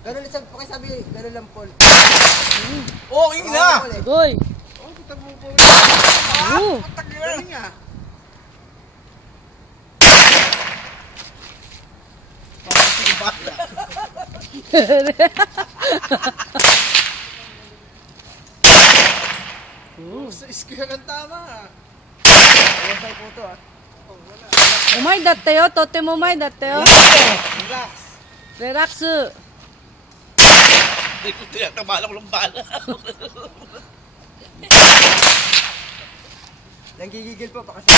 Ganun lang pakisabi, ganun lang Paul. Oh, yun na! Goy! Oh, kita mo po. Oo! Ganun nga. Sa square ang tama. Wasay po to ah. Umay datte yo, tote mo umay datte yo. Relax. Relax. Hindi ko tinatamala ko ng bala. Nanggigigil po pa kasi.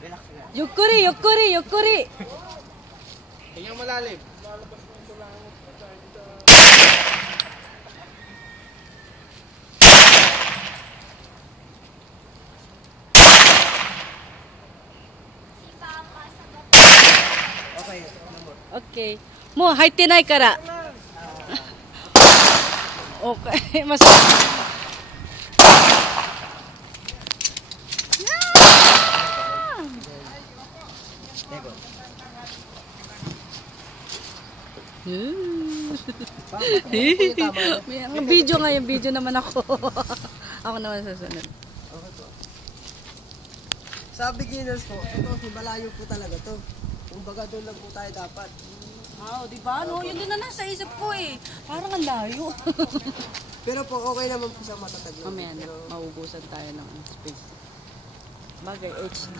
Relax na. Yukkuri, yukkuri, yukkuri. Tingnan malalim. Okay. Okay. Mo, haitiないから. Okay, mas... May video nga yung video naman ako. Ako naman sasunod. Okay po. Sa beginners po, ito malayo po talaga to. Kumbaga doon lang po tayo dapat. Wow, di ba? No, yun din na nasa isip ko eh. Parang ang layo. Pero po okay naman po sa matatag. Mamaya na, maubusan tayo ng space. Bagay, HG